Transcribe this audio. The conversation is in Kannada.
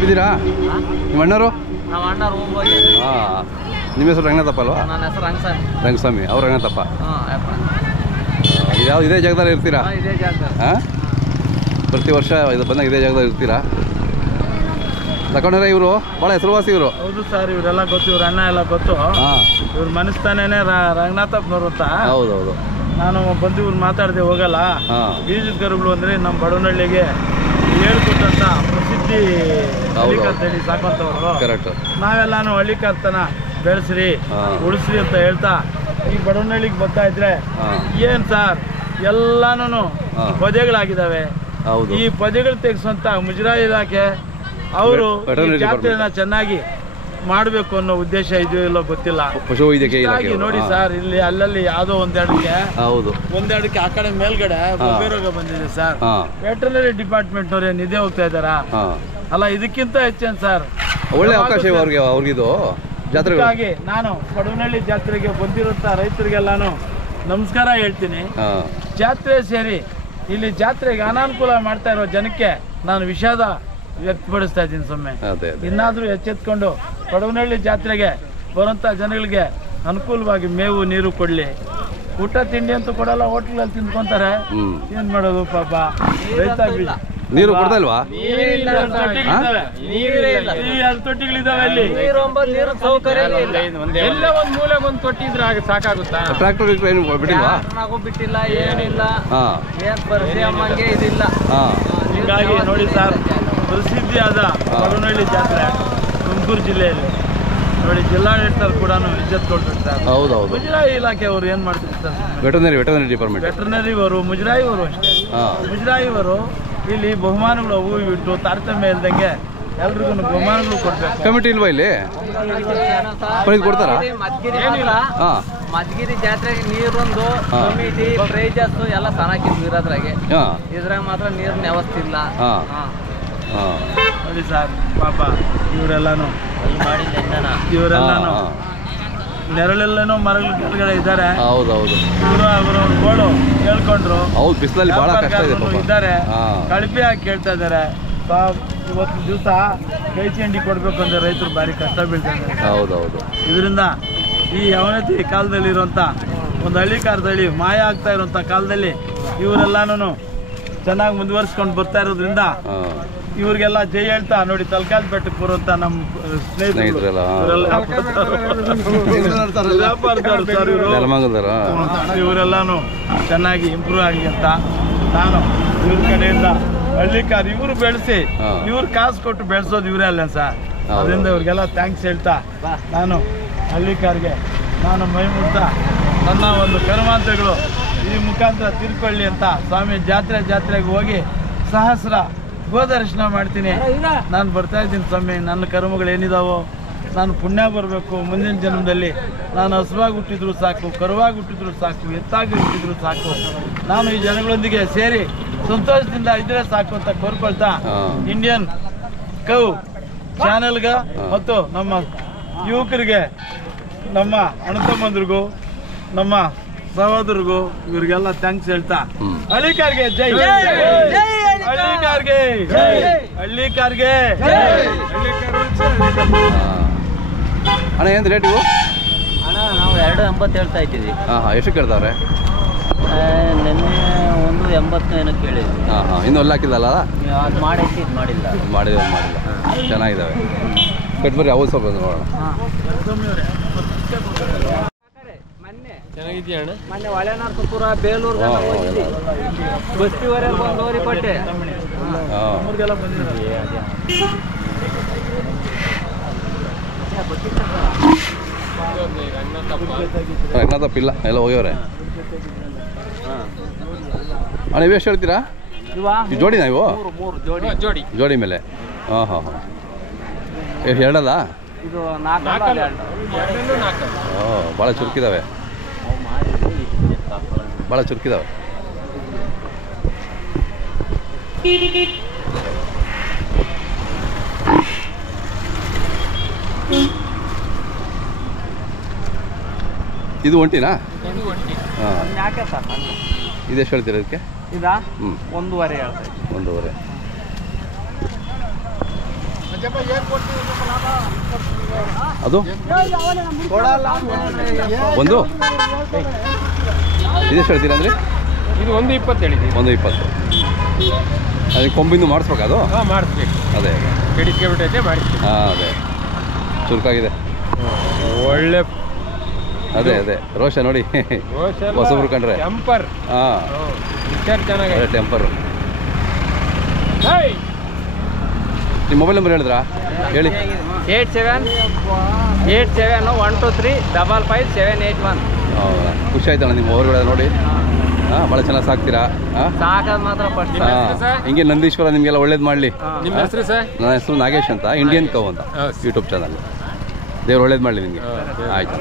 ಆರಾಮಿದ್ದೀರಾ? ನಿಮ್ಮ ಅಣ್ಣರು? ನಮ್ಮ ಅಣ್ಣರು ಹೋಗಿ. ಹಾಂ, ನಿಮ್ಮ ಹೆಸರು ರಂಗನಾಥಪ್ಪ ಅಲ್ವಾ? ನನ್ನ ಹೆಸರು ರಂಗಸ್ವಾಮಿ. ಅವ್ರು ರಂಗನಾಥಪ್ಪ. ಹಾಂ, ಇದೇ ಜಾಗದಲ್ಲಿ ಇರ್ತೀರಾ? ಇದೇ ಜಾಗದಲ್ಲಿ. ಹಾಂ, ಪ್ರತಿ ವರ್ಷ ಇದು ಬಂದಾಗ ಇದೇ ಜಾಗದಲ್ಲಿ ಇರ್ತೀರಾ? ತಗೊಂಡ್ರೆ ಇವರು ಭಾಳ ಹೆಸರುವಾಸಿ ಇವರು. ಹೌದು ಸರ್, ಇವರೆಲ್ಲ ಗೊತ್ತು, ಇವ್ರ ಅಣ್ಣ ಎಲ್ಲ ಗೊತ್ತು. ಹಾಂ, ಇವ್ರ ಮನಸ್ತಾನೇನೆ ರಂಗನಾಥಪ್ಪನವ್ರು ಅಂತ. ಹೌದೌದು. ನಾನು ಬಂದು ಇವ್ರು ಮಾತಾಡದೆ ಹೋಗಲ್ಲ. ಬೀಜದ ಕರುಗಳು ಅಂದರೆ ನಮ್ಮ ಬಡವನಹಳ್ಳಿಗೆ ಹೇಳ್ಕೊಟ್ಟಂತ ಪ್ರಸಿದ್ಧಿ ಹಳ್ಳಿಕರ್ತಳಿ ಸಾಕಂತವ್ರು. ಕರೆಕ್ಟ್. ನಾವೆಲ್ಲಾನು ಹಳ್ಳಿಕರ್ತನ ಬೆಳೆಸ್ರಿ ಉಳಿಸ್ರಿ ಅಂತ ಹೇಳ್ತಾ ಈ ಬಡವನಹಳ್ಳಿಗೆ ಬರ್ತಾ ಇದ್ರೆ ಏನ್ ಸರ್ ಎಲ್ಲಾನು ಪೊದೆಗಳಾಗಿದ್ದಾವೆ. ಈ ಪೊದೆಗಳು ತೆಗೆಸುವಂತ ಮುಜರಾಯಿ ಇಲಾಖೆ ಅವರು ಜಾತ್ರೆನ ಚೆನ್ನಾಗಿ ಮಾಡಬೇಕು ಅನ್ನೋ ಉದ್ದೇಶ ಇದೆಯೋ ಇಲ್ಲೋ ಗೊತ್ತಿಲ್ಲ. ಪಶುವೈದ್ಯಕೀಯ ನೋಡಿ ಸರ್, ಇಲ್ಲಿ ಅಲ್ಲಲ್ಲಿ ಯಾವುದೋ ಒಂದೆರಡಕ್ಕೆ ಆ ಕಡೆ ಮೇಲ್ಗಡೆ ಬೊಬ್ಬೆ ರೋಗ ಬಂದಿದೆ ಸರ್. ವೆಟರ್ನರಿ ಡಿಪಾರ್ಟ್ಮೆಂಟ್ ನವ್ರು ನಿದ್ದೆ ಹೋಗ್ತಾ ಇದ್ದಾರಾ? ಅಲ್ಲ, ಇದಕ್ಕಿಂತ ಹೆಚ್ಚೇನು ಸರ್? ಒಳ್ಳೆ ಅವಕಾಶ ಅವ್ರಿಗಿದು ಜಾತ್ರೆಗಾಗಿ ನಾನು ಬಡವನಹಳ್ಳಿ ಜಾತ್ರೆಗೆ ಬಂದಿರುತ್ತ ರೈತರಿಗೆಲ್ಲಾನು ನಮಸ್ಕಾರ ಹೇಳ್ತೀನಿ. ಜಾತ್ರೆ ಸೇರಿ ಇಲ್ಲಿ ಜಾತ್ರೆಗೆ ಅನಾನುಕೂಲ ಮಾಡ್ತಾ ಇರೋ ಜನಕ್ಕೆ ನಾನು ವಿಷಾದ ವ್ಯಕ್ತಪಡಿಸ್ತಾ ಇದ್ದೀನಿ. ಸೊಮ್ಮೆ ಇನ್ನಾದ್ರೂ ಎಚ್ಚೆತ್ಕೊಂಡು ಬಡವನಹಳ್ಳಿ ಜಾತ್ರೆಗೆ ಬರುವಂತ ಜನಗಳಿಗೆ ಅನುಕೂಲವಾಗಿ ಮೇವು ನೀರು ಕೊಡ್ಲಿ. ಊಟ ತಿಂಡಿ ಅಂತೂ ಕೊಡಲ್ಲ, ಹೋಟ್ಲಲ್ಲಿ ತಿನ್ಕೊಂತಾರೆ. ಏನ್ ಮಾಡೋದು ಪಾಪ ರೈತ. ನೀರು ಕೊಡ್ತಾ ಇಲ್ವಾ? ತೊಟ್ಟಿಗಳಿದಾವೆ ಅಲ್ಲಿ. ಎಲ್ಲ ಒಂದ್ ಮೂಲೆಗೆ ಒಂದು ತೊಟ್ಟಿ ಇದ್ರೆ ಸಾಕಾಗುತ್ತಾ? ಟ್ರಾಕ್ಟರ್ ಬಿಟ್ಟಿಲ್ವಾ? ಬಿಟ್ಟಿಲ್ಲ, ಏನಿಲ್ಲ, ಏನ್ ಪರಿಚಯ ಅಮ್ಮಂಗೆ ಇದಿಲ್ಲ. ಹೀಗಾಗಿ ನೋಡಿ ಸರ್, ಪ್ರಸಿದ್ಧಿಯಾದ ಬಡವನಹಳ್ಳಿ ಜಾತ್ರೆ ತುಮಕೂರು ಜಿಲ್ಲೆಯಲ್ಲಿ ನೋಡಿ ಜಿಲ್ಲಾಡಳಿತರು ಕೂಡ ಇಜ್ಜತ್ ಕೊಡ್ಬೇಕು ಸರ್. ಹೌದೌದು. ಮುಜರಾಯಿ ಇಲಾಖೆ ಅವರು ಏನ್ ಮಾಡ್ತಿರ್ತಾರೆ? ವೆಟರ್ನರಿ ಡಿಪಾರ್ಟ್ಮೆಂಟ್, ವೆಟರ್ನರಿ ಅವರು, ಮುಜರಾಯಿ ಅವರು ಅಷ್ಟೇ. ಮುಜರಾಯಿ ಅವರು ಇಲ್ಲಿ ಬಹುಮಾನಗಳು ಅವು ಇಟ್ಟು ತಾರತಮ್ಯ ಇಲ್ದಂಗೆ ಎಲ್ರಿಗೂ ಬಹುಮಾನಗಳು ಕೊಡ್ಬೇಕು. ಕಮಿಟಿ ಇಲ್ವಾ ಇಲ್ಲಿ? ಪ್ರೈಸ್ ಕೊಡ್ತಾರ? ಮಧುಗಿರಿ ಜಾತ್ರೆಗೆ ನೀರೊಂದು ಕಮಿಟಿ ಪ್ರೈಜಸ್ ಎಲ್ಲ ಚೆನ್ನಾಗಿದ್ವು ಇರೋದ್ರಾಗೆ. ಇದ್ರಾಗ ಮಾತ್ರ ನೀರಿನ ವ್ಯವಸ್ಥೆ ಇಲ್ಲ. ನೋಡಿ ಸರ್, ಪಾಪ ಇವರೆಲ್ಲಾನು ನೆರಳೆಲ್ಲನೂ ಮರಗಳ ಕೆಳಗಡೆ ಇದ್ದಾರೆ. ಹೌದೌದು. ಇವರು ಅವರು ಗೋಳು ಹೇಳ್ಕೊಂಡ್ರು. ಹೌದು, ಬಿಸಿಲಲ್ಲಿ ಬಹಳ ಕಷ್ಟ ಇದ್ದಾರೆ. ಕಳಪೆ ಹಾಕಿ ಕೇಳ್ತಾ ಇದ್ದಾರೆ. ಇವತ್ತು ದಿವಸ ಕೈ ಚಂಡಿ ಕೊಡ್ಬೇಕು ಅಂದ್ರೆ ರೈತರು ಭಾರಿ ಕಷ್ಟ ಬೀಳ್ತಾ ಇದ್ದಾರೆ. ಹೌದೌದು. ಇದರಿಂದ ಈ ಅವನತಿ ಕಾಲದಲ್ಲಿ ಇರುವಂತ ಒಂದು ಹಳ್ಳಿಕಾರದಲ್ಲಿ ಮಾಯ ಆಗ್ತಾ ಇರುವಂತ ಕಾಲದಲ್ಲಿ ಇವರೆಲ್ಲಾನು ಚೆನ್ನಾಗಿ ಮುಂದುವರ್ಸ್ಕೊಂಡು ಬರ್ತಾ ಇರೋದ್ರಿಂದ ಇವ್ರಿಗೆಲ್ಲ ಜೈ ಹೇಳ್ತಾ ನೋಡಿ ತಲಕಾಲ್ ಬೆಟ್ಟಕ್ಕೆ ಬರುವಂತ ನಮ್ಮ ಸ್ನೇಹಿತರು ಇವರೆಲ್ಲಾನು ಚೆನ್ನಾಗಿ ಇಂಪ್ರೂವ್ ಆಗಿ ಅಂತ ನಾನು ಇವ್ರ ಕಡೆಯಿಂದ ಹಳ್ಳಿಕಾರ ಇವ್ರು ಬೆಳೆಸಿ ಇವ್ರು ಕಾಸು ಕೊಟ್ಟು ಬೆಳೆಸೋದು ಇವರೇ ಅಲ್ಲ ಸರ್. ಅದರಿಂದ ಇವ್ರಿಗೆಲ್ಲ ಥ್ಯಾಂಕ್ಸ್ ಹೇಳ್ತಾ ನಾನು ಹಳ್ಳಿಕಾರ್ಗೆ ನಾನು ಮೈ ಮುಟ್ತಾ ನನ್ನ ಒಂದು ಕರ್ಮಾಂತಗಳು ಈ ಮುಖಾಂತರ ತಿಳ್ಕೊಳ್ಳಿ ಅಂತ ಸ್ವಾಮಿ ಜಾತ್ರೆಗೆ ಹೋಗಿ ಸಹಸ್ರ ಗೋದರ್ಶನ ಮಾಡ್ತೀನಿ. ನಾನು ಬರ್ತಾ ಇದ್ದೀನಿ ಸ್ವಾಮಿ, ನನ್ನ ಕರ್ಮಗಳು ಏನಿದಾವೋ ನಾನು ಪುಣ್ಯ ಬರಬೇಕು. ಮುಂದಿನ ಜನ್ಮದಲ್ಲಿ ನಾನು ಹಸುವಾಗಿ ಹುಟ್ಟಿದ್ರು ಸಾಕು, ಕರುವಾಗಿ ಹುಟ್ಟಿದ್ರು ಸಾಕು, ಎತ್ತಾಗಿ ಹುಟ್ಟಿದ್ರು ಸಾಕು. ನಾನು ಈ ಜನಗಳೊಂದಿಗೆ ಸೇರಿ ಸಂತೋಷದಿಂದ ಇದ್ರೆ ಸಾಕು ಅಂತ ಕೋರ್ಕೊಳ್ತಾ ಇಂಡಿಯನ್ ಕೌ ಚಾನೆಲ್ಗೆ ಮತ್ತು ನಮ್ಮ ಯುವಕರಿಗೆ, ನಮ್ಮ ಅಣ್ಣತಮ್ಮಂದ್ರಿಗೂ, ನಮ್ಮ ಸಹೋದರಿಗೂ ಇವರಿಗೆಲ್ಲ ಥ್ಯಾಂಕ್ಸ್ ಹೇಳ್ತಾ ಹಳ್ಳಿಕಾರ್ಗೆ ಜೈ, ಹಳ್ಳಿಕಾರ್ಗೆ ಹಳ್ಳಿಕಾರ್ಗೆ. ಅಣ್ಣ ಏನು ರೇಟ್ ಇವು? ಅಣ್ಣ ನಾವು 280 ಹೇಳ್ತಾ ಇದ್ದೀವಿ. ಎಷ್ಟು ಕೇಳ್ತಾವ್ರೆ? ನಿನ್ನೆ 180 ಏನೋ ಕೇಳಿದ್ವಿ. ಇನ್ನೂ ಅಲ್ಲಿ ಹಾಕಿಲ್ಲಲ್ಲ? ಅದು ಮಾಡೈತಿ, ಇದು ಮಾಡಿಲ್ಲ. ಮಾಡಿಲ್ಲ. ಚೆನ್ನಾಗಿದ್ದಾವೆ. ಕಟ್ಬರಿ ಅವತ್ತು ಸ್ವಲ್ಪ ನೋಡೋಣ. ಚೆನ್ನಾಗಿದ್ದೀಯ ಅಣ್ಣ? ಮೊನ್ನೆ ಹೊಳೆನರಸೀಪುರ, ಬೇಲೂರು ಬಸ್ತಿವರೆಗೆ ಒಂದು ಹೋರಿಪಟ್ಟೆ. ರಂಗನಾಥಪ್ಪ ಇಲ್ಲ, ಎಲ್ಲ ಹೋಗ್ಯವ್ರೆ. ಅಣ್ಣ ಇವು ಎಷ್ಟು ಹೇಳ್ತೀರಾ? ಜೋಡಿನಾ ಇವು? ಜೋಡಿ ಮೇಲೆ. ಎಷ್ಟು ಎರಡಲ್ಲ? ಭಾಳ ಚುರುಕಿದಾವೆ, ಭಾಳ ಚುರುಕಿದಾವೆ. ಇದು ಒಂಟಿನಾ? ಇದೆಷ್ಟು ಹೇಳ್ತೀರಾ ಇದಕ್ಕೆ? ಇದಾ 1.5 ಹೇಳ್ತಾ. 1.5. ಅದು ಒಂದು ಇದೆಷ್ಟು ಹೇಳ್ತೀರಾ ಅಂದರೆ ಇದು 120 ಹೇಳಿದ್ದೀವಿ. 120. ಅದಕ್ಕೆ ಕೊಂಬಿಂದು ಮಾಡಿಸ್ಬೇಕಾ ಅದು? ಹಾಂ, ಮಾಡಿಸ್ಬೇಕು. ಅದೇ ಕೆಡಿಸ್ಕೊಬಿಟ್ಟೈತೆ, ಮಾಡಿಸ್ಬೇಕು. ಹಾಂ, ಅದೇ ಚುರುಕಾಗಿದೆ. ಒಳ್ಳೆ ಅದೇ ರೋಷ ನೋಡಿ, ಹೊಸಬ್ರು ಕಂಡ್ರೆ. ಟೆಂಪರ್. ಹಾಂ, ಪಿಕ್ಚರ್ ಚೆನ್ನಾಗಿದೆ. ಟೆಂಪರ್. ನಿಮ್ಮ ಮೊಬೈಲ್ ನಂಬರ್ ಹೇಳಿದ್ರಾ? ಹೇಳಿ. 878123555781. ಹೌದಾ, ಖುಷಿ ಆಯ್ತಣ್ಣ ನಿಮ್ಮ ಹೊರಗಡೆ ನೋಡಿ. ಹಾಂ, ಭಾಳ ಚೆನ್ನಾಗಿ ಸಾಕ್ತೀರಾ. ಹಾಂ, ಸಾಕೋದು ಮಾತ್ರ ಫಸ್ಟ್. ಹಿಂಗೆ ನಂದೀಶ್ವರ ನಿಮಗೆಲ್ಲ ಒಳ್ಳೇದು ಮಾಡಲಿ. ನಿಮ್ಮ ಹೆಸರು ಸರ್? ನನ್ನ ಹೆಸರು ನಾಗೇಶ್ ಅಂತ, ಇಂಡಿಯನ್ ಕವ್ ಅಂತ ಯೂಟ್ಯೂಬ್ ಚಾನಲ್. ದೇವ್ರು ಒಳ್ಳೇದು ಮಾಡಲಿ ನಿಮಗೆ. ಆಯ್ತು.